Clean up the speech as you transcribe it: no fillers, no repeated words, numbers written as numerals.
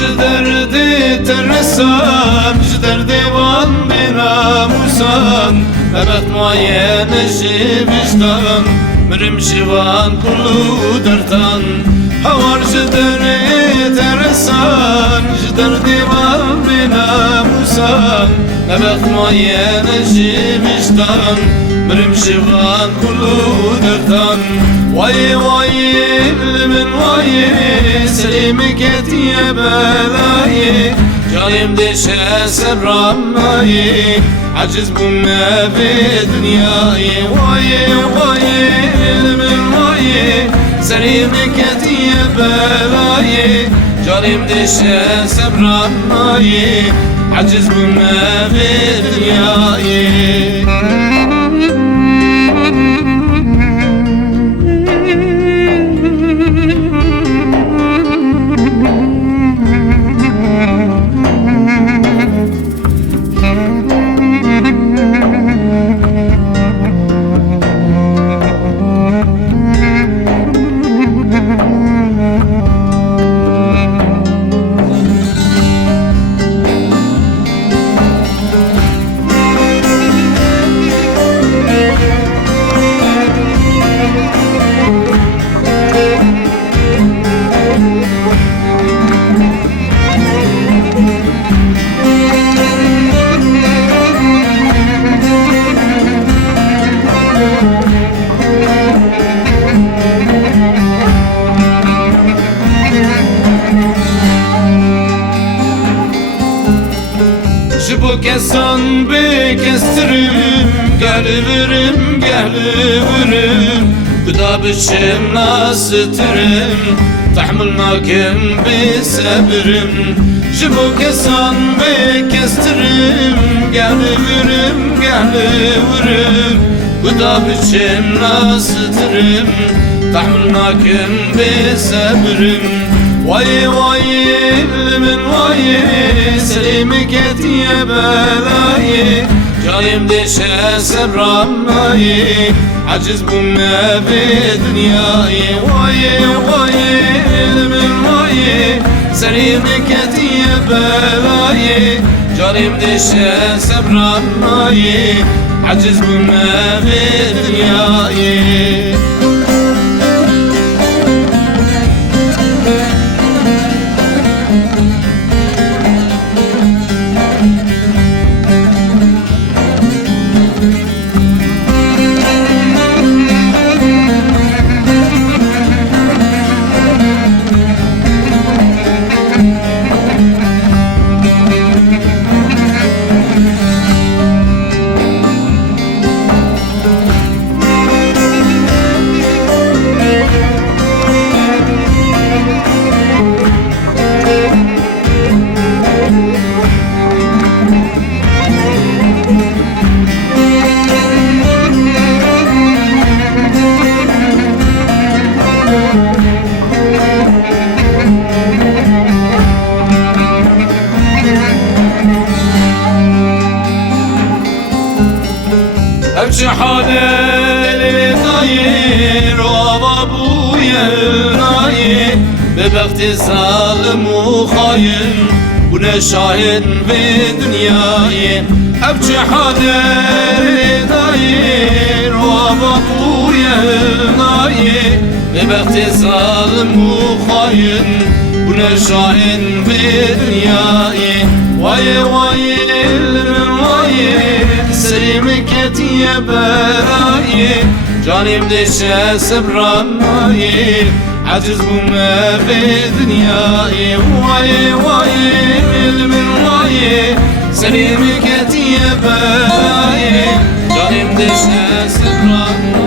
جدردي ترسان جدردي وان بنا موسان أبت معين جيبشتان مرم شوان كلو درتان هوار جدردي ترسان جدردي وان بنا موسان أبت معين جيبشتان مرم شوان كلو درتان واي واي من واي سليمك يا بلاي جايم دشا سبرامي عجز بما في دنياي واي واي من واي سليمك يا بلاي جايم دشا سبرامي عجز بما في دنياي Bu kesan bekestirim, geliverim, geliverim. Bu da biçim nasıtırım, tahammülnakim bir sabırım. Bu kesan bekestirim, geliverim, geliverim. Bu da biçim nasıtırım, tahammülnakim bir sabırım. Vay vay من وای سلیمکت یه بلایی جایم دشه سبرامایی عجز بومه به دنیایی وای وای من وای سلیمکت یه بلایی جایم دشه سبرامایی عجز بومه به دنیایی Evçi haleli dayır ova bu yernayı Bebekti zalim u hain bu ne şahin ve dünyayı Evçi haleli dayır ova bu yernayı Bebekti zalim u hain bu ne şahin ve dünyayı Vay vay vay سلیمکت یه برایی جانیم دشه سبرامایی عجز بومه به دنیایی وای وای من وای سلیمکت یه برایی جانیم دشه سبرامایی